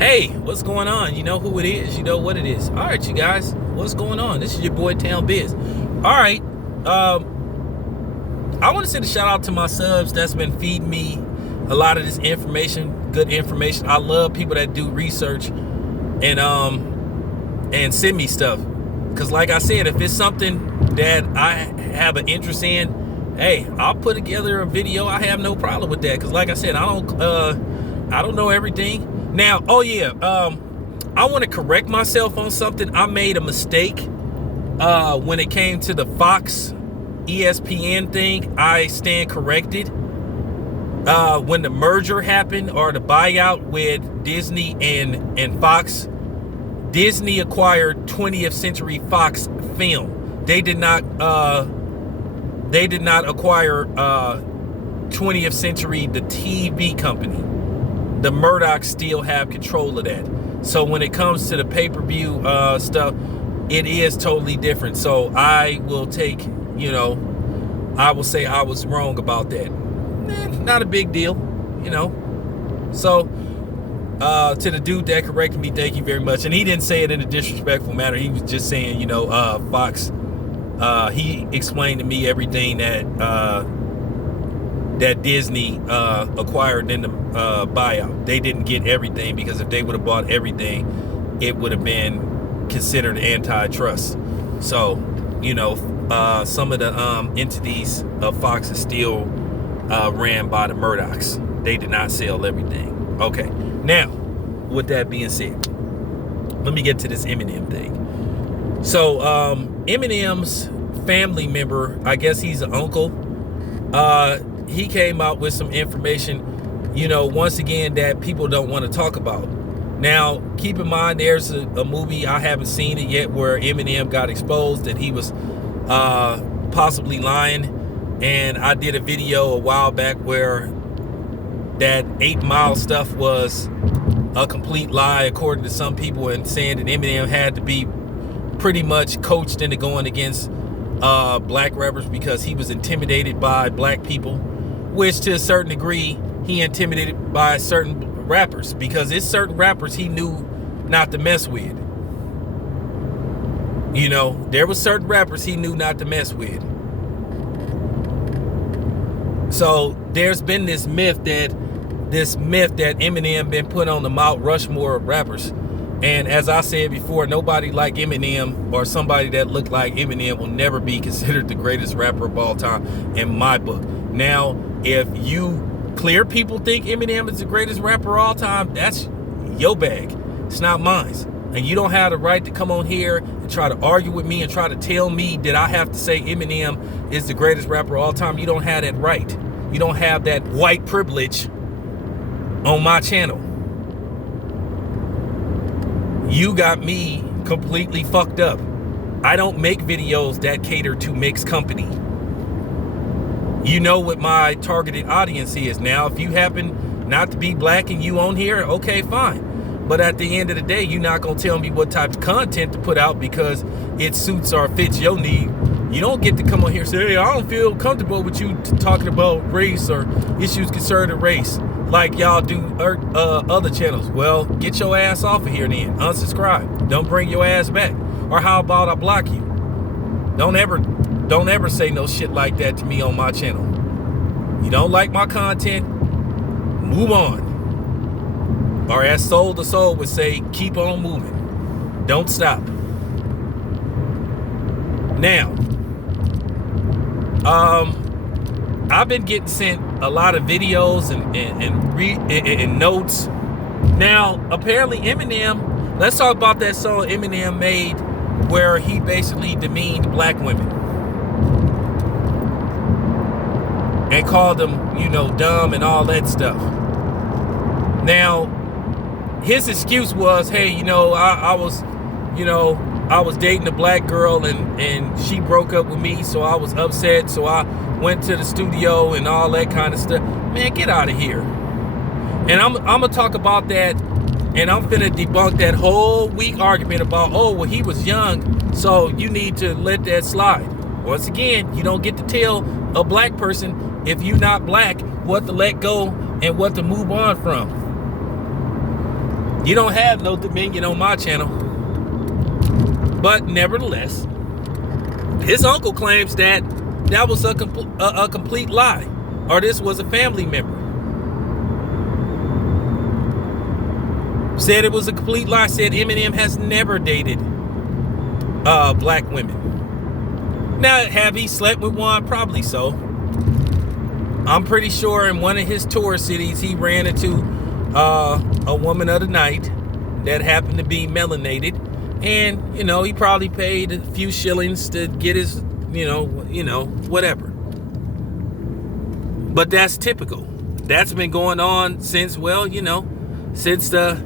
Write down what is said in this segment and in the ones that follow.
Hey, what's going on? You know who it is. You know what it is. All right, you guys, what's going on? This is your boy Town Biz. All right, I want to send a shout out to my subs that's been feeding me a lot of this information, good information. I love people that do research and send me stuff, because like I said, if it's something that I have an interest in, hey, I'll put together a video. I have no problem with that, because like I said, I don't know everything. Now, oh yeah, I want to correct myself on something. I made a mistake when it came to the Fox ESPN thing. I stand corrected. When the merger happened, or the buyout with Disney and Fox, Disney acquired 20th Century Fox Film. They did not acquire 20th Century, the TV company. The Murdochs still have control of that. So when it comes to the pay-per-view stuff, it is totally different. So I will take, I will say I was wrong about that. Not a big deal, So to the dude that corrected me, thank you very much. And he didn't say it in a disrespectful manner. He was just saying, Fox, he explained to me everything that Disney acquired in the buyout. They didn't get everything, because if they would have bought everything, it would have been considered antitrust. So, some of the entities of Fox is still ran by the Murdochs. They did not sell everything. Okay, now, with that being said, let me get to this Eminem thing. So, Eminem's family member, I guess he's an uncle, he came out with some information, once again, that people don't want to talk about. Now, keep in mind, there's a movie, I haven't seen it yet, where Eminem got exposed that he was possibly lying. And I did a video a while back where that 8 Mile stuff was a complete lie, according to some people, and saying that Eminem had to be pretty much coached into going against black rappers because he was intimidated by black people, which to a certain degree he intimidated by certain rappers, because it's certain rappers he knew not to mess with. There was certain rappers he knew not to mess with. So there's been this myth that Eminem been put on the Mount Rushmore of rappers. And as I said before, nobody like Eminem, or somebody that looked like Eminem, will never be considered the greatest rapper of all time in my book. Now, if you clear people think Eminem is the greatest rapper of all time, that's your bag. It's not mine. And you don't have the right to come on here and try to argue with me and try to tell me that I have to say Eminem is the greatest rapper of all time. You don't have that right. You don't have that white privilege on my channel. You got me completely fucked up. I don't make videos that cater to mixed company. You know what my targeted audience is. Now, if you happen not to be black and you on here, okay, fine. But at the end of the day, you're not going to tell me what type of content to put out because it suits or fits your need. You don't get to come on here and say, hey, I don't feel comfortable with you talking about race or issues concerning race like y'all do other channels. Well, get your ass off of here then. Unsubscribe. Don't bring your ass back. Or how about I block you? Don't ever say no shit like that to me on my channel. You don't like my content? Move on. Or as Soul to Soul would say, keep on moving. Don't stop. Now, I've been getting sent a lot of videos and notes. Now, apparently Eminem, let's talk about that song Eminem made where he basically demeaned black women and called them, dumb and all that stuff. Now, his excuse was, hey, I was dating a black girl and she broke up with me, so I was upset, so I went to the studio and all that kind of stuff. Man, get out of here. And I'm gonna talk about that, and I'm finna debunk that whole weak argument about, oh, well, he was young, so you need to let that slide. Once again, you don't get to tell a black person, if you're not black, what to let go and what to move on from. You don't have no dominion on my channel. But nevertheless, his uncle claims that was a complete lie, or this was a family member. Said it was a complete lie. Said Eminem has never dated black women. Now, have he slept with one? Probably so. I'm pretty sure in one of his tour cities he ran into a woman of the night that happened to be melanated, and he probably paid a few shillings to get his whatever. But that's typical. That's been going on since since the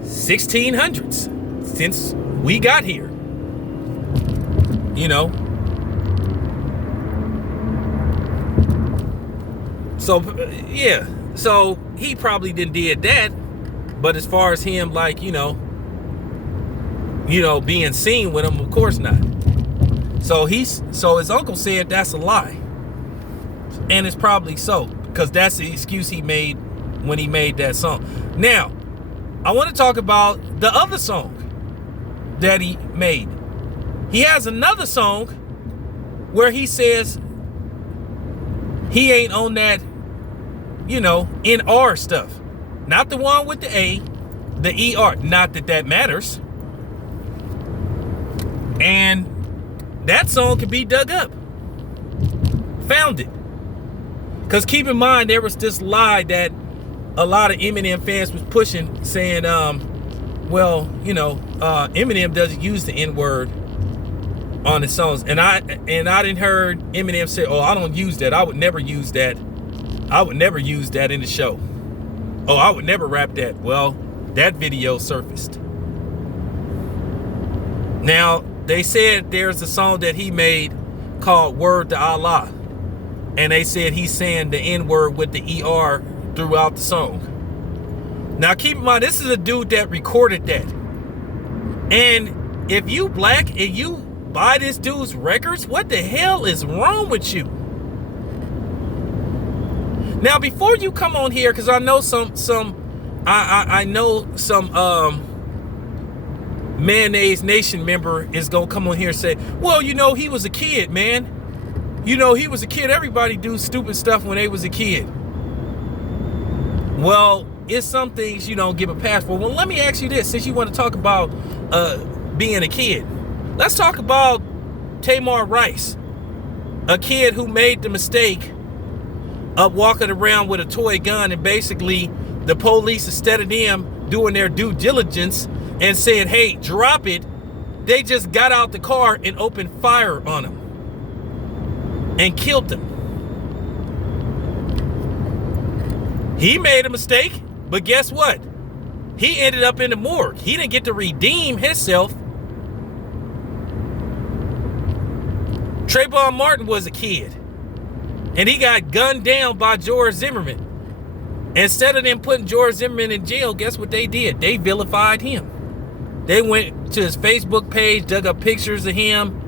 1600s, since we got here. So yeah, so he probably did that, but as far as him being seen with him, of course not. So his uncle said that's a lie, and it's probably so, because that's the excuse he made when he made that song. Now, I want to talk about the other song that he made. He has another song where he says he ain't on that NR stuff. Not the one with the A, the ER. Not that matters. And that song can be dug up. Found it. Because keep in mind, there was this lie that a lot of Eminem fans was pushing, saying, Eminem doesn't use the N-word on his songs. And I didn't heard Eminem say, I don't use that. I would never use that. I would never use that in the show. I would never rap that. Well, that video surfaced. Now, they said there's a song that he made called Word to Allah. And they said he's saying the N-word with the ER throughout the song. Now, keep in mind, this is a dude that recorded that. And if you black and you buy this dude's records, what the hell is wrong with you? Now, before you come on here, because I know I know some Mayonnaise Nation member is gonna come on here and say, well, he was a kid, man. He was a kid. Everybody do stupid stuff when they was a kid. Well, it's some things you don't give a pass for. Well, let me ask you this, since you want to talk about being a kid. Let's talk about Tamar Rice, a kid who made the mistake of walking around with a toy gun, and basically the police, instead of them doing their due diligence and saying, hey, drop it, they just got out the car and opened fire on him and killed him. He made a mistake, but guess what? He ended up in the morgue. He didn't get to redeem himself. Trayvon Martin was a kid, and he got gunned down by George Zimmerman. Instead of them putting George Zimmerman in jail, guess what they did? They vilified him. They went to his Facebook page, dug up pictures of him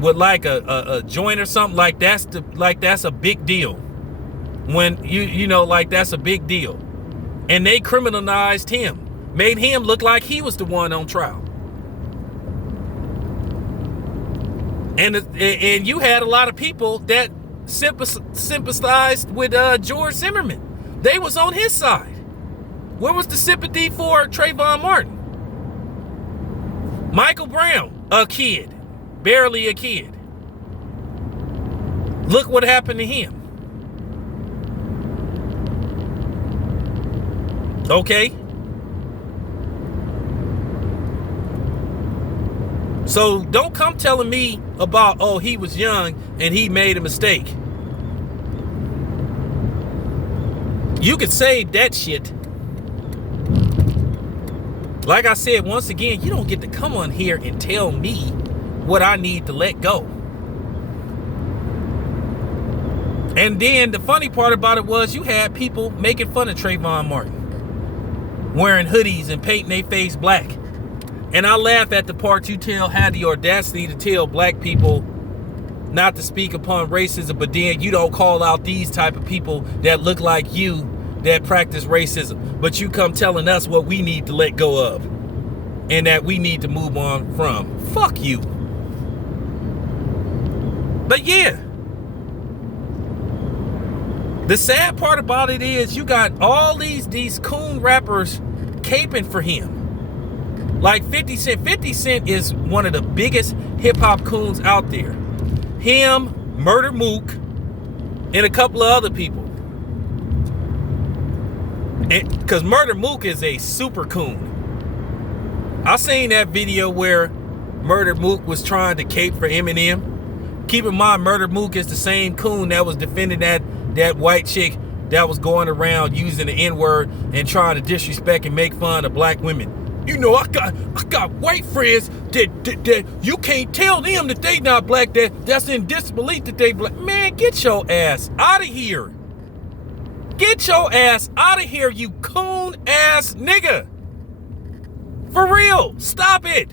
with like a joint or something. Like that's a big deal. When that's a big deal. And they criminalized him, made him look like he was the one on trial. And you had a lot of people that sympathized with George Zimmerman. They was on his side. Where was the sympathy for Trayvon Martin? Michael Brown, a kid, barely a kid. Look what happened to him. Okay? So don't come telling me about, he was young and he made a mistake. You could say that shit. Like I said, once again, you don't get to come on here and tell me what I need to let go. And then the funny part about it was you had people making fun of Trayvon Martin, wearing hoodies and painting their face black. And I laugh at the part you had the audacity to tell black people not to speak upon racism, but then you don't call out these type of people that look like you, that practice racism, but you come telling us what we need to let go of and that we need to move on from. Fuck you. But yeah, the sad part about it is you got all these coon rappers caping for him. Like 50 Cent. 50 Cent is one of the biggest hip-hop coons out there. Him, Murder Mook, and a couple of other people. Because Murder Mook is a super coon. I seen that video where Murder Mook was trying to cape for Eminem. Keep in mind, Murder Mook is the same coon that was defending that white chick that was going around using the N-word and trying to disrespect and make fun of black women. You know, I got white friends that you can't tell them that they not black, that's in disbelief that they black. Man, get your ass out of here. Get your ass out of here, you coon ass nigga. For real, stop it.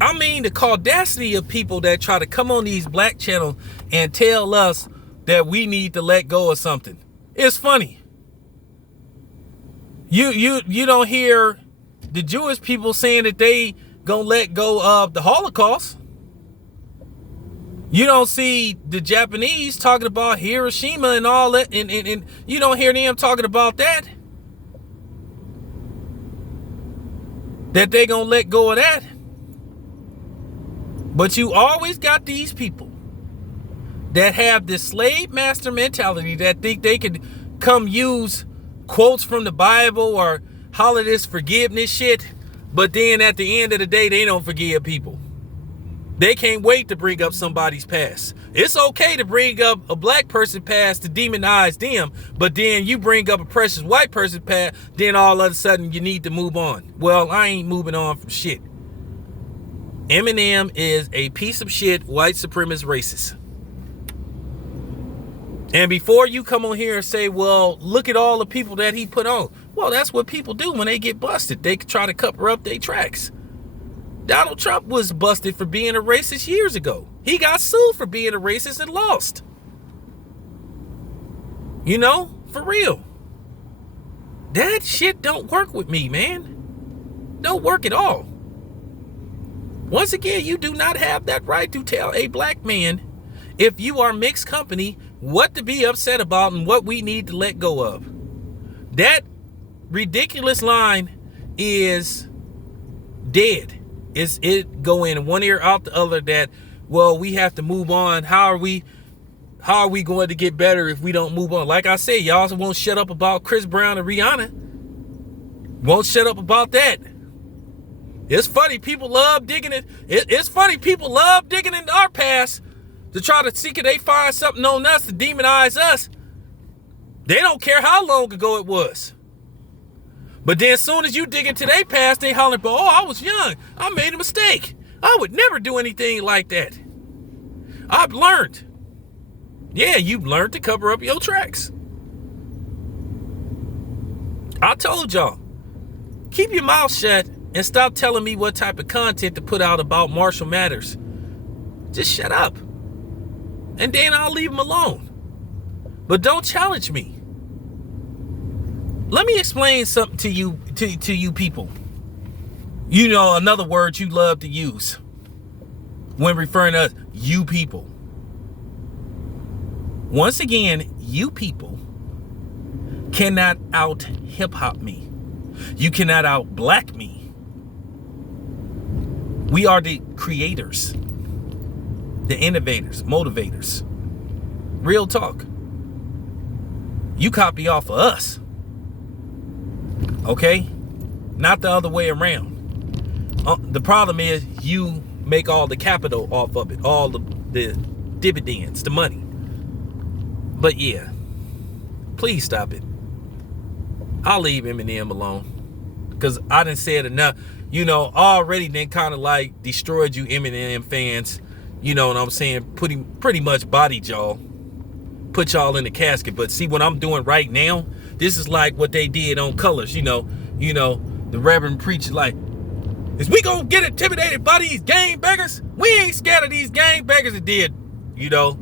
I mean, the audacity of people that try to come on these black channels and tell us that we need to let go of something. It's funny. You don't hear the Jewish people saying that they gonna let go of the Holocaust. You don't see the Japanese talking about Hiroshima and all that, and you don't hear them talking about that. That they gonna let go of that. But you always got these people that have this slave master mentality that think they could come use quotes from the Bible or holler this forgiveness shit, but then at the end of the day, they don't forgive people. They can't wait to bring up somebody's past. It's okay to bring up a black person's past to demonize them, but then you bring up a precious white person's past, then all of a sudden you need to move on. Well, I ain't moving on from shit. Eminem is a piece of shit white supremacist racist. And before you come on here and say, well, look at all the people that he put on. Well, that's what people do when they get busted. They try to cover up their tracks. Donald Trump was busted for being a racist years ago. He got sued for being a racist and lost. You know, for real. That shit don't work with me, man. Don't work at all. Once again, you do not have that right to tell a black man, if you are mixed company, what to be upset about and what we need to let go of. That ridiculous line is dead. It go in one ear out the other that, well, we have to move on. How are we going to get better if we don't move on? Like I said, y'all also won't shut up about Chris Brown and Rihanna. Won't shut up about that. It's funny, people love digging it. It's funny, people love digging into our past to try to see if they find something on us to demonize us. They don't care how long ago it was. But then as soon as you dig into their past, they holler, oh, I was young. I made a mistake. I would never do anything like that. I've learned. Yeah, you've learned to cover up your tracks. I told y'all, keep your mouth shut and stop telling me what type of content to put out about Marshall Mathers. Just shut up. And then I'll leave them alone. But don't challenge me. Let me explain something to you, to you people. You know, another word you love to use when referring to us, you people. Once again, you people cannot out hip hop me. You cannot out black me. We are the creators, the innovators, motivators. Real talk. You copy off of us. Okay? Not the other way around. The problem is you make all the capital off of it, all the dividends, the money. But yeah, please stop it. I'll leave Eminem alone because I done said enough. You know, already then kind of like destroyed you Eminem fans. You know what I'm saying? Pretty much bodied y'all. Put y'all in the casket. But see what I'm doing right now? This is like what they did on Colors. You know, the Reverend preacher like, is we gonna get intimidated by these gangbangers? We ain't scared of these gangbangers. It did, you know.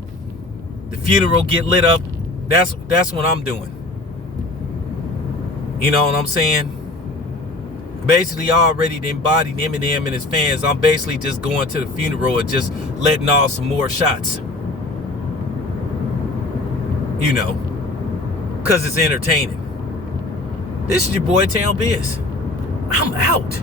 The funeral get lit up That's what I'm doing. You know what I'm saying? Basically, I already embodied Eminem and his fans. I'm basically just going to the funeral and just letting off some more shots. You know, because it's entertaining. This is your boy Town Biz. I'm out.